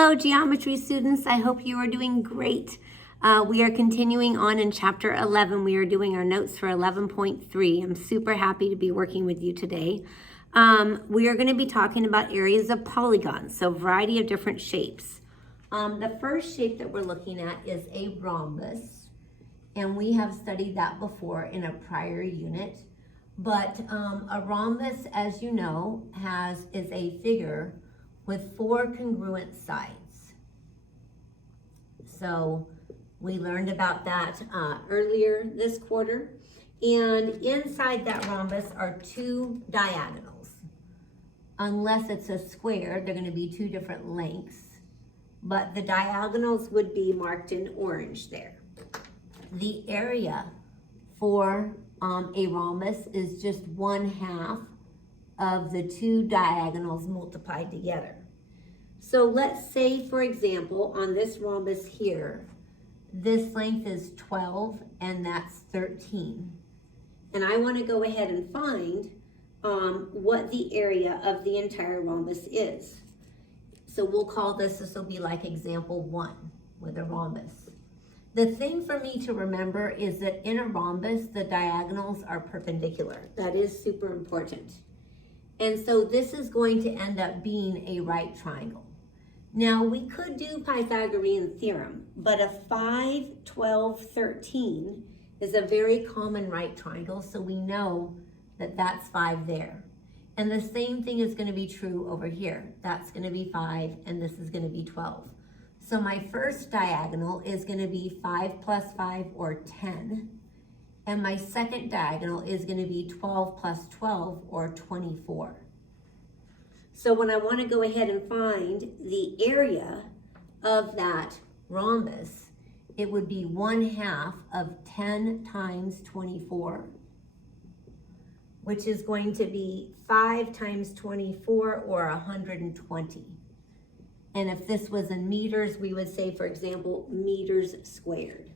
Hello, geometry students. I hope you are doing great. We are continuing on in chapter 11. We are doing our notes for 11.3. I'm super happy to be working with you today. We are going to be talking about areas of polygons, so a variety of different shapes. The first shape that we're looking at is a rhombus, and we have studied that before in a prior unit. But a rhombus, as you know, is a figure with four congruent sides. So we learned about that earlier this quarter. And inside that rhombus are two diagonals. Unless it's a square, they're going to be two different lengths. But the diagonals would be marked in orange there. The area for a rhombus is just 1/2 of the two diagonals multiplied together. So let's say, for example, on this rhombus here, this length is 12 and that's 13. And I want to go ahead and find what the area of the entire rhombus is. So we'll call this will be like example 1 with a rhombus. The thing for me to remember is that in a rhombus, the diagonals are perpendicular. That is super important. And so this is going to end up being a right triangle. Now we could do Pythagorean theorem, but a 5, 12, 13 is a very common right triangle, so we know that that's 5 there. And the same thing is going to be true over here. That's going to be 5, and this is going to be 12. So my first diagonal is going to be 5 plus 5, or 10. And my second diagonal is going to be 12 plus 12, or 24. So when I want to go ahead and find the area of that rhombus, it would be 1/2 of 10 times 24, which is going to be 5 times 24, or 120. And if this was in meters, we would say, for example, meters squared.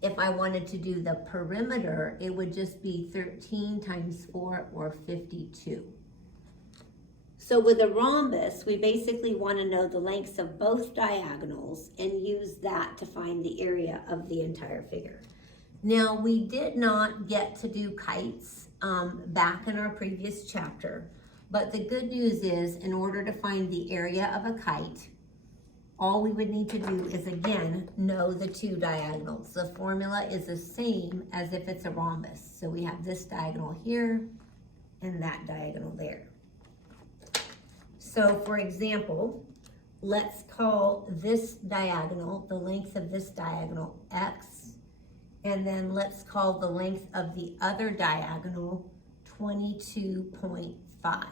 If I wanted to do the perimeter, it would just be 13 times 4, or 52. So with a rhombus, we basically want to know the lengths of both diagonals and use that to find the area of the entire figure. Now, we did not get to do kites back in our previous chapter, but the good news is, in order to find the area of a kite, all we would need to do is, again, know the two diagonals. The formula is the same as if it's a rhombus. So we have this diagonal here and that diagonal there. So for example, let's call this diagonal, the length of this diagonal, x, and then let's call the length of the other diagonal 22.5.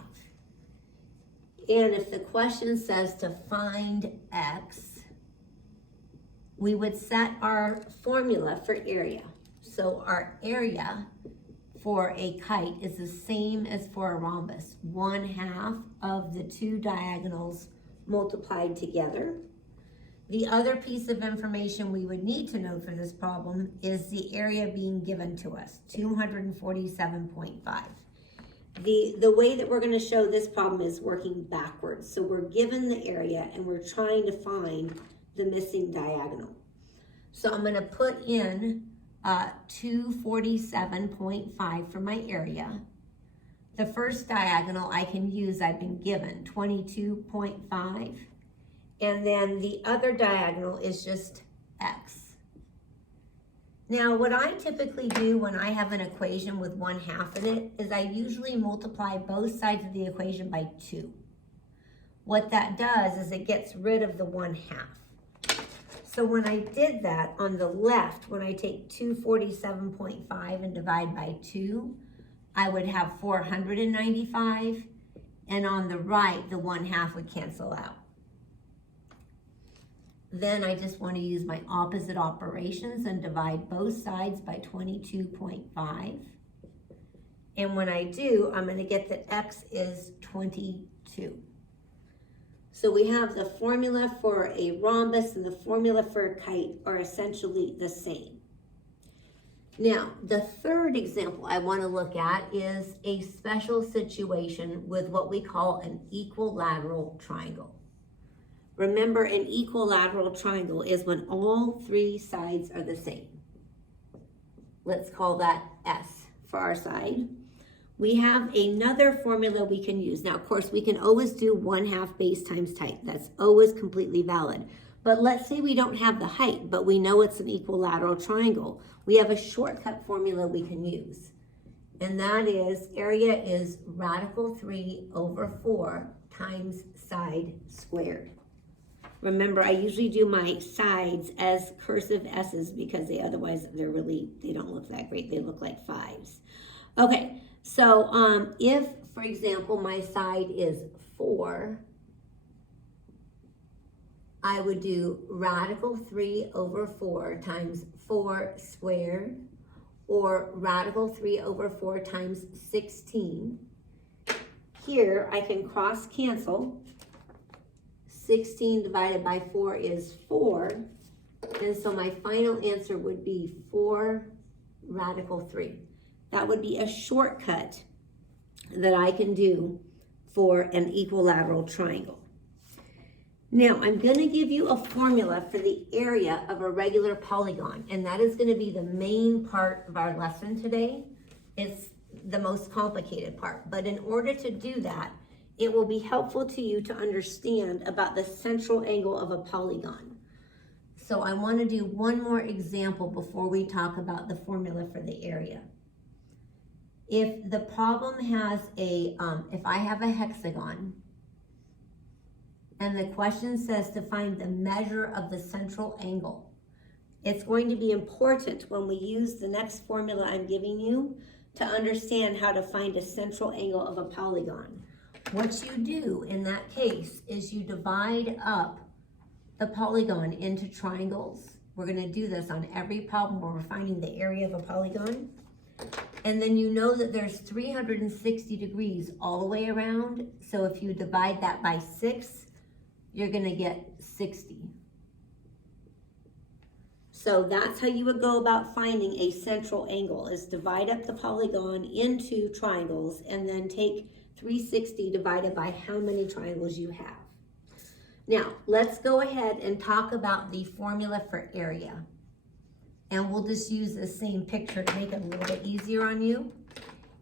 And if the question says to find x, we would set our formula for area. So our area for a kite is the same as for a rhombus, 1/2 of the two diagonals multiplied together. The other piece of information we would need to know for this problem is the area being given to us, 247.5. The way that we're going to show this problem is working backwards. So we're given the area and we're trying to find the missing diagonal. So I'm going to put in 247.5 for my area. The first diagonal I can use, I've been given 22.5. And then the other diagonal is just x. Now, what I typically do when I have an equation with 1/2 in it is I usually multiply both sides of the equation by 2. What that does is it gets rid of the 1/2. So when I did that on the left, when I take 247.5 and divide by 2, I would have 495. And on the right, the 1/2 would cancel out. Then I just want to use my opposite operations and divide both sides by 22.5. And when I do, I'm going to get that x is 22. So we have the formula for a rhombus and the formula for a kite are essentially the same. Now, the third example I want to look at is a special situation with what we call an equilateral triangle. Remember, an equilateral triangle is when all three sides are the same. Let's call that S for our side. We have another formula we can use. Now, of course, we can always do 1/2 base times height. That's always completely valid. But let's say we don't have the height, but we know it's an equilateral triangle. We have a shortcut formula we can use. And that is, area is radical 3 over 4 times side squared. Remember, I usually do my sides as cursive S's because they don't look that great. They look like 5s. Okay, so if, for example, my side is 4, I would do radical 3 over 4 times 4 squared, or radical 3 over 4 times 16. Here, I can cross cancel. 16 divided by 4 is 4. And so my final answer would be 4 radical 3. That would be a shortcut that I can do for an equilateral triangle. Now, I'm going to give you a formula for the area of a regular polygon, and that is going to be the main part of our lesson today. It's the most complicated part, but in order to do that, it will be helpful to you to understand about the central angle of a polygon. So I want to do one more example before we talk about the formula for the area. If the problem has if I have a hexagon, and the question says to find the measure of the central angle, it's going to be important when we use the next formula I'm giving you to understand how to find a central angle of a polygon. What you do in that case is you divide up the polygon into triangles. We're going to do this on every problem where we're finding the area of a polygon. And then you know that there's 360 degrees all the way around. So if you divide that by 6, you're going to get 60. So that's how you would go about finding a central angle, is divide up the polygon into triangles and then take 360 divided by how many triangles you have. Now, let's go ahead and talk about the formula for area. And we'll just use the same picture to make it a little bit easier on you.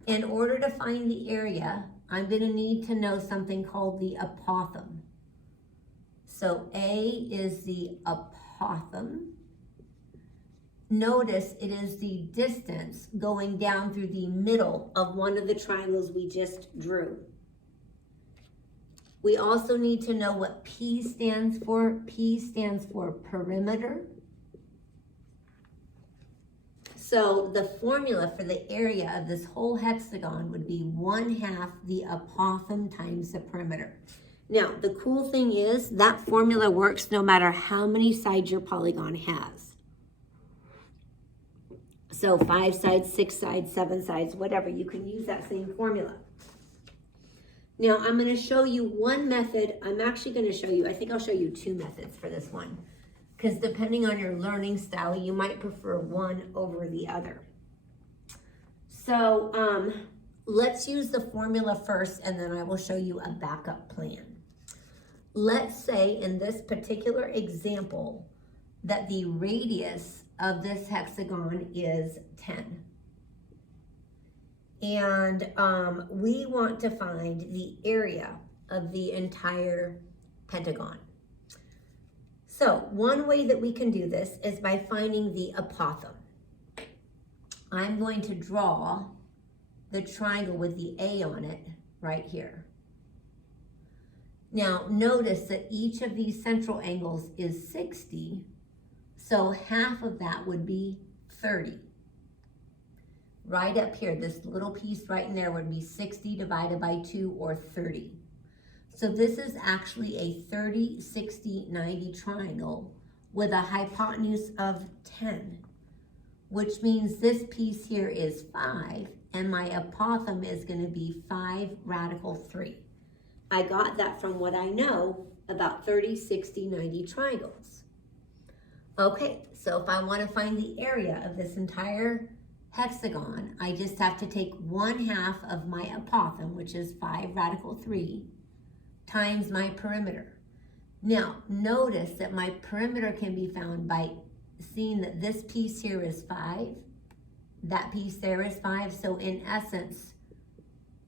In order to find the area, I'm going to need to know something called the apothem. So A is the apothem. Notice it is the distance going down through the middle of one of the triangles we just drew. We also need to know what P stands for. P stands for perimeter. So the formula for the area of this whole hexagon would be 1/2 the apothem times the perimeter. Now, the cool thing is that formula works no matter how many sides your polygon has. So 5 sides, 6 sides, 7 sides, whatever, you can use that same formula. Now, I'm going to show you one method. I'm actually going to show you, I think I'll show you 2 methods for this one, because depending on your learning style, you might prefer one over the other. So let's use the formula first, and then I will show you a backup plan. Let's say in this particular example that the radius of this hexagon is 10. And we want to find the area of the entire pentagon. So one way that we can do this is by finding the apothem. I'm going to draw the triangle with the A on it right here. Now notice that each of these central angles is 60, so half of that would be 30. Right up here, this little piece right in there would be 60 divided by 2, or 30. So this is actually a 30, 60, 90 triangle with a hypotenuse of 10, which means this piece here is 5, and my apothem is going to be 5 radical 3. I got that from what I know about 30, 60, 90 triangles. Okay, so if I want to find the area of this entire hexagon, I just have to take 1/2 of my apothem, which is 5 radical 3, times my perimeter. Now, notice that my perimeter can be found by seeing that this piece here is 5, that piece there is 5, so in essence,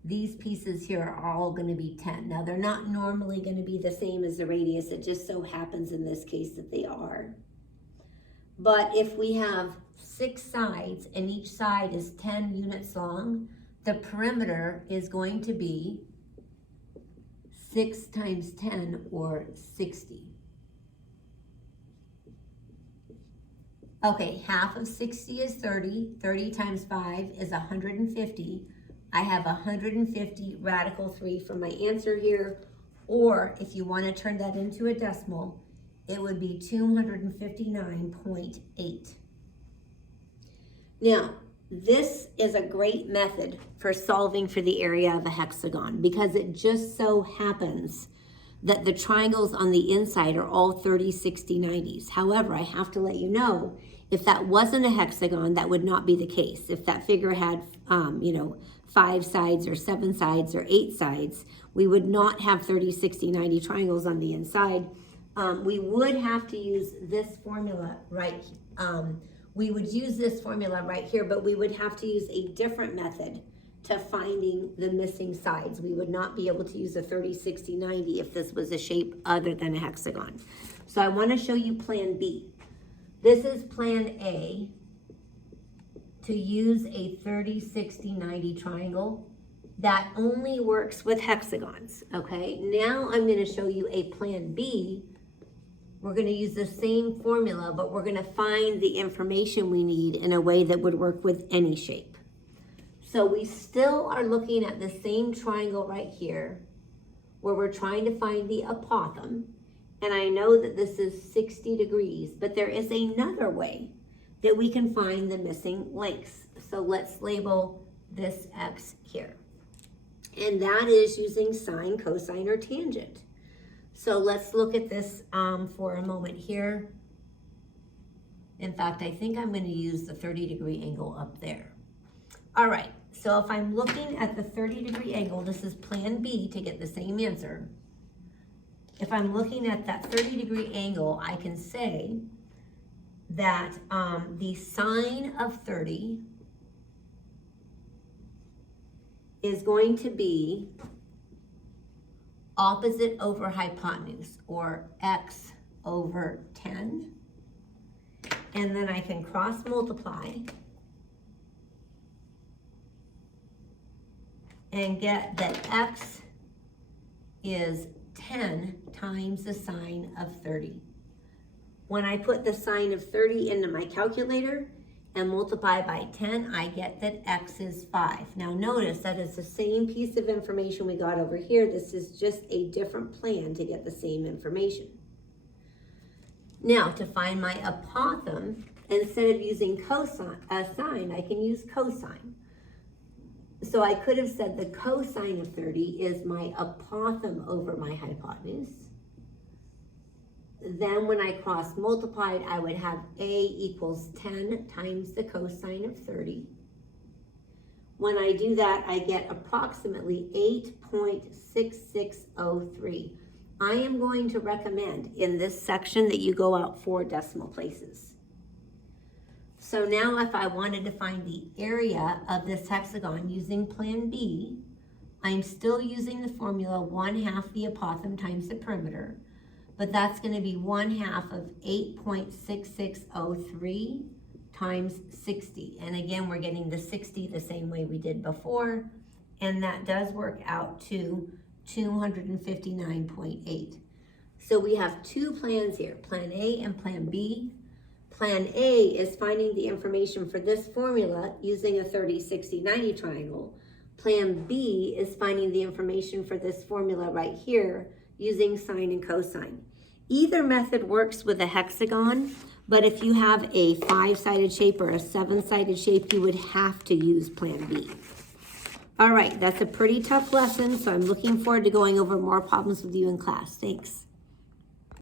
these pieces here are all going to be 10. Now, they're not normally going to be the same as the radius, it just so happens in this case that they are. But if we have 6 sides and each side is 10 units long, the perimeter is going to be 6 times 10, or 60. Okay, half of 60 is 30. 30 times 5 is 150. I have 150 radical 3 for my answer here. Or if you want to turn that into a decimal, it would be 259.8. Now, this is a great method for solving for the area of a hexagon because it just so happens that the triangles on the inside are all 30, 60, 90s. However, I have to let you know, if that wasn't a hexagon, that would not be the case. If that figure had, 5 sides or 7 sides or 8 sides, we would not have 30, 60, 90 triangles on the inside. We would have to use this formula right we would use this formula right here, but we would have to use a different method to finding the missing sides. We would not be able to use a 30, 60, 90 if this was a shape other than a hexagon. So I want to show you plan B. This is plan A, to use a 30, 60, 90 triangle that only works with hexagons, okay? Now I'm going to show you a plan B. We're going to use the same formula, but we're going to find the information we need in a way that would work with any shape. So we still are looking at the same triangle right here, where we're trying to find the apothem. And I know that this is 60 degrees, but there is another way that we can find the missing lengths. So let's label this X here. And that is using sine, cosine, or tangent. So let's look at this for a moment here. In fact, I think I'm going to use the 30-degree angle up there. All right, so if I'm looking at the 30-degree angle, this is plan B to get the same answer. If I'm looking at that 30-degree angle, I can say that the sine of 30 is going to be opposite over hypotenuse, or x over 10. And then I can cross multiply and get that x is 10 times the sine of 30. When I put the sine of 30 into my calculator and multiply by 10, I get that x is 5. Now notice that it's the same piece of information we got over here. This is just a different plan to get the same information. Now to find my apothem, instead of using sine, I can use cosine. So I could have said the cosine of 30 is my apothem over my hypotenuse. Then when I cross multiplied, I would have A equals 10 times the cosine of 30. When I do that, I get approximately 8.6603. I am going to recommend in this section that you go out 4 decimal places. So now if I wanted to find the area of this hexagon using plan B, I'm still using the formula 1/2 the apothem times the perimeter, but that's going to be 1/2 of 8.6603 times 60. And again, we're getting the 60 the same way we did before, and that does work out to 259.8. So we have 2 plans here, plan A and plan B. Plan A is finding the information for this formula using a 30, 60, 90 triangle. Plan B is finding the information for this formula right here using sine and cosine. Either method works with a hexagon, but if you have a 5-sided shape or a 7-sided shape, you would have to use plan B. All right, that's a pretty tough lesson, so I'm looking forward to going over more problems with you in class. Thanks.